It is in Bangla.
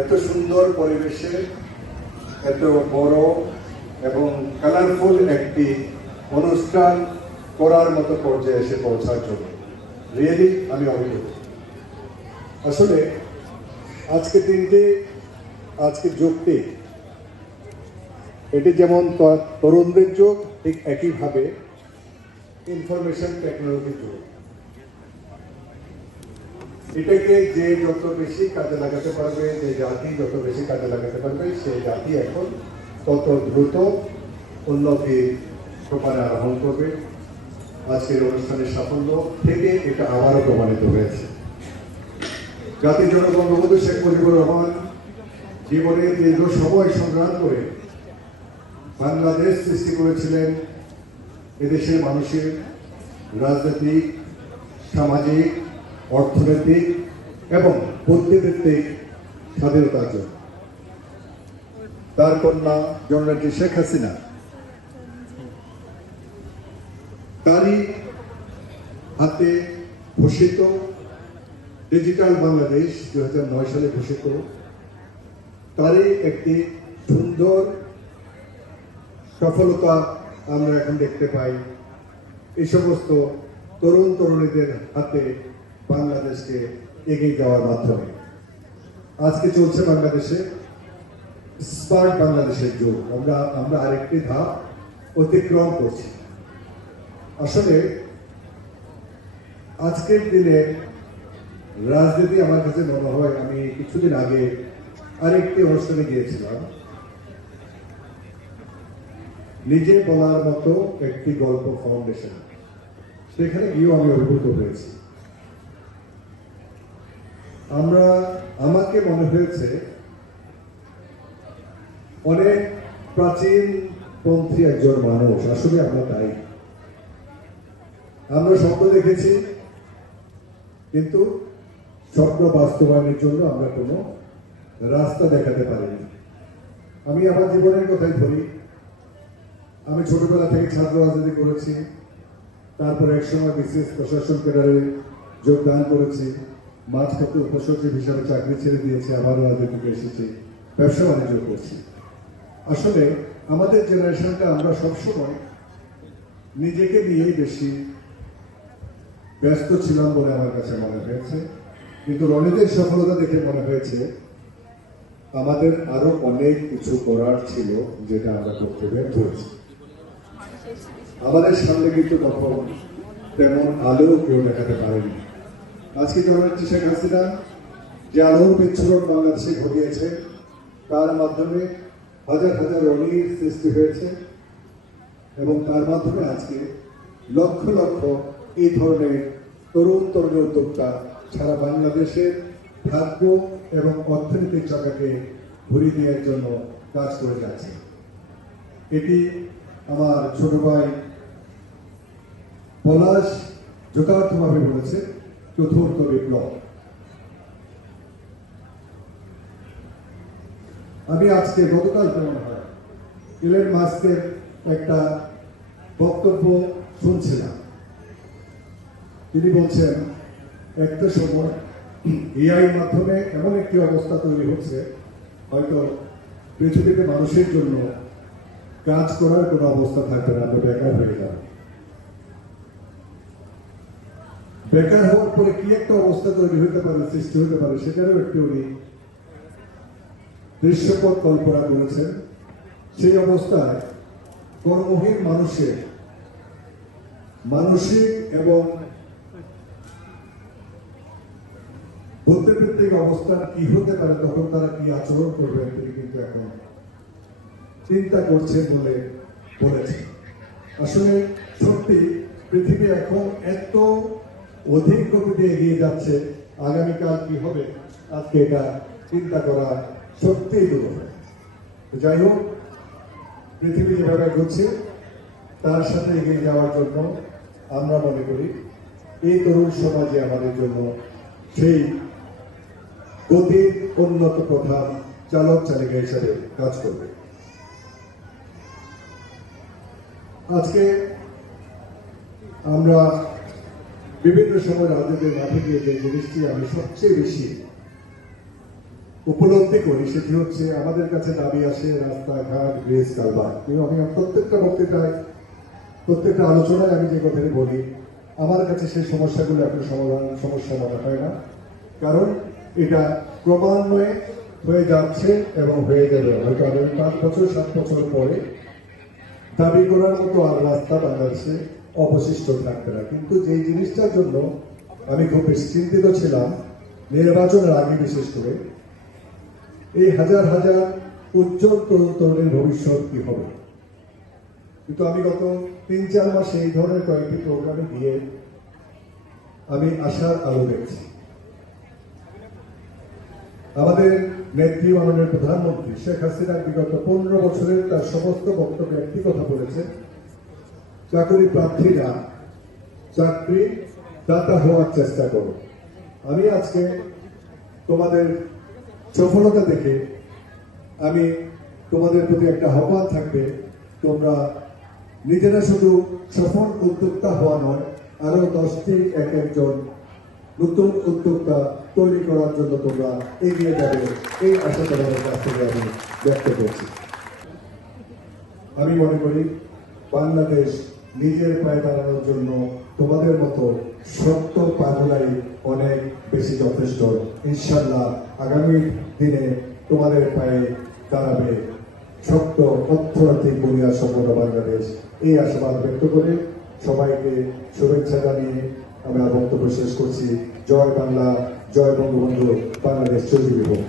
এত সুন্দর পরিবেশে এত বড় এবং কালারফুল একটি অনুষ্ঠান করার মতো পর্যায়ে এসে পৌঁছার জন্য রিয়েলি আমি অভিভূত। আসলে আজকে দিনটি, আজকে যুগটি, এটি যেমন তরুণদের যুগ, ঠিক একইভাবে ইনফরমেশন টেকনোলজির যুগ। এটাকে যে যত বেশি কাজে লাগাতে পারবে, যে জাতি যত বেশি কাজে লাগাতে পারবে, সেই জাতি এখন তত দ্রুত উন্নতির সোপানে আরোহণ করবে। আজকের অনুষ্ঠানের সাফল্য থেকে এটা আবারও প্রমাণিত হয়েছে। জাতির জনক বঙ্গবন্ধু শেখ মুজিবুর রহমান জীবনে দীর্ঘ সময় সংগ্রাম করে বাংলাদেশ সৃষ্টি করেছিলেন এদেশের মানুষের রাজনৈতিক, সামাজিক, অর্থনৈতিক এবং বুদ্ধিবৃত্তিক স্বাধীনতার জন্য। তার কন্যা জননেত্রী শেখ হাসিনা তারই হাতে ঘোষিত ডিজিটাল বাংলাদেশ 2009 সালে ঘোষিত, তারই একটি সুন্দর সফলতা আমরা এখন দেখতে পাই এই সমস্ত তরুণ তরুণীদের হাতে বাংলাদেশকে এগিয়ে যাওয়ার মাধ্যমে। আজকে চলছে বাংলাদেশে স্মার্ট বাংলাদেশের যুগ। আমরা আরেকটি ধাপ অতিক্রম করছি। আসলে আজকের দিনে রাজনীতি আমার কাছে মনে হয়, আমি কিছুদিন আগে আরেকটি অনুষ্ঠানে গিয়েছিলাম, নিজে বলার মতো একটি গল্প ফাউন্ডেশন, সেখানে গিয়েও আমি অভিভূত হয়েছি। আমাকে মনে হয়েছে অনেক প্রাচীন পন্থী একজন মানুষ। আসলে আমরা তাই, আমরা স্বপ্ন দেখেছি, কিন্তু স্বপ্ন বাস্তবায়নের জন্য আমরা কোনো রাস্তা দেখাতে পারিনি। আমি আমার জীবনের কথাই ধরি। আমি ছোটবেলা থেকে ছাত্র রাজনীতি করেছি, তারপর একসময় বিসিএস প্রশাসন ক্যাডারে যোগদান করেছি, মাঝপথে উপসচিব হিসাবে চাকরি ছেড়ে দিয়েছি, আবারও রাজনীতিতে এসেছি, ব্যবসা বাণিজ্য করছি। আসলে আমাদের জেনারেশনটা আমরা সবসময় নিজেকে নিয়েই বেশি ব্যস্ত ছিলাম বলে আমার কাছে মনে হয়েছে। কিন্তু রনিদের সফলতা দেখে মনে হয়েছে আমাদের আরো অনেক কিছু করার ছিল, যেটা আমরা করতে ব্যর্থ হয়েছি। আমাদের সামনে কিন্তু তখন তেমন আলো কেউ দেখাতে পারেনি। আজকে জননেত্রী শেখ হাসিনা যে আলোর বিচ্ছুরণ বাংলাদেশে ঘটিয়েছে, তার মাধ্যমে হাজার হাজার রনির সৃষ্টি হয়েছে এবং তার মাধ্যমে আজকে লক্ষ লক্ষ এই ধরনের তরুণ তরুণী উদ্যোক্তা সারা বাংলাদেশের ভাগ্য এবং অর্থনৈতিক চাকাকে ঘুরিয়ে দেওয়ার জন্য কাজ করে যাচ্ছে। এটি আমার ছোট ভাই পলাশ যথার্থভাবে বলেছে, চতুর্থ বিপ্লব। আমি আজকে গতকাল কেমন হয় ইলেন মাস্কের একটা বক্তব্য শুনছিলাম। তিনি বলছেন একটা সময় এআই মাধ্যমে এমন একটি অবস্থা তৈরি হচ্ছে, হয়তো পৃথিবীতে মানুষের জন্য কাজ করার কোনো অবস্থা থাকবে না, আমরা বেকার হয়ে যাব। বেকার হওয়ার পরে কি একটা অবস্থা তৈরি হতে পারে, সৃষ্টি হতে পারে, সেটারও একটি উনি দৃশ্যপট কল্পনা করেছেন। সেই অবস্থায় কর্মহীন মানুষের মানসিক এবং বুদ্ধিবৃত্তিক অবস্থান কি হতে পারে, তখন তারা কি আচরণ করবেন, তিনি কিন্তু এখন চিন্তা করছেন বলে বলেছেন। আসলে সত্যি পৃথিবী এখন এত অধিক গতিতে এগিয়ে যাচ্ছে, আগামীকাল কি হবে আজকে এটা চিন্তা করা সত্যিই দুর্লভ। যাই হোক, পৃথিবী যেভাবে ঘুরছে তার সাথে এগিয়ে যাওয়ার জন্য আমরা মনে করি এই তরুণ সমাজে আমাদের জন্য সেই গতির উন্নত প্রধান চালক চালিকা হিসাবে কাজ করবে। আজকে আমরা বিভিন্ন সময় রাজনীতির মাঠে গিয়ে যে জিনিসটি আমি সবচেয়ে বেশি উপলব্ধি করি সেটি হচ্ছে আমাদের কাছে দাবি আসে রাস্তাঘাট ব্রিজ কালভার্ট। কিন্তু আমি প্রত্যেকটা বক্তৃতায় প্রত্যেকটা আলোচনায় আমি যে কথাটি বলি, আমার কাছে সেই সমস্যাগুলো এখন সমস্যা মনে হয় না, কারণ এটা ক্রমান্বয়ে হয়ে যাচ্ছে এবং হয়ে যাবে। হয়তো আগামী 5 বছর 7 বছর পরে দাবি করার মতো আর রাস্তা বাংলাদেশে অবশিষ্ট থাকবে না। কিন্তু যেই জিনিসটার জন্য আমি খুব বেশি চিন্তিত ছিলাম নির্বাচনের আগে, বিশেষ করে এই হাজার হাজার উজ্জ্বল তরুণের ভবিষ্যৎ কি হবে। কিন্তু আমি গত 3-4 মাসে এই ধরনের কয়েকটি প্রোগ্রামে গিয়ে আমি আশার আলো দেখছি। আমাদের নেত্রী মাননীয় প্রধানমন্ত্রী শেখ হাসিনা বিগত 15 বছরের তার সমস্ত বক্তব্যে একটি কথা বলেছেন, চাকরি প্রার্থীরা চাকরি দাতা হওয়ার চেষ্টা করো। আমি আজকে তোমাদের সফলতা দেখে আমি তোমাদের প্রতি একটা আহ্বান থাকবে, তোমরা নিজেরা শুধু সফল উদ্যোক্তা হওয়া নয়, আরো 10টি এক একজন নতুন উদ্যোক্তা তৈরি করার জন্য তোমরা এগিয়ে যাবে, এই আশা তোমাদের কাছ থেকে আমি ব্যক্ত করছি। আমি মনে করি বাংলাদেশ নিজের পায়ে দাঁড়ানোর জন্য তোমাদের মতো শক্ত পাগুলাই অনেক বেশি যথেষ্ট। ইনশাল্লাহ আগামী দিনে তোমাদের পায়ে দাঁড়াবে শক্ত অর্থনৈতিক বুনিয়াদ সম্পন্ন বাংলাদেশ, এই আশাবাদ ব্যক্ত করে সবাইকে শুভেচ্ছা জানিয়ে আমি আমার বক্তব্য শেষ করছি। জয় বাংলা, জয় বঙ্গবন্ধু, বাংলাদেশ চৌধুরী হোক।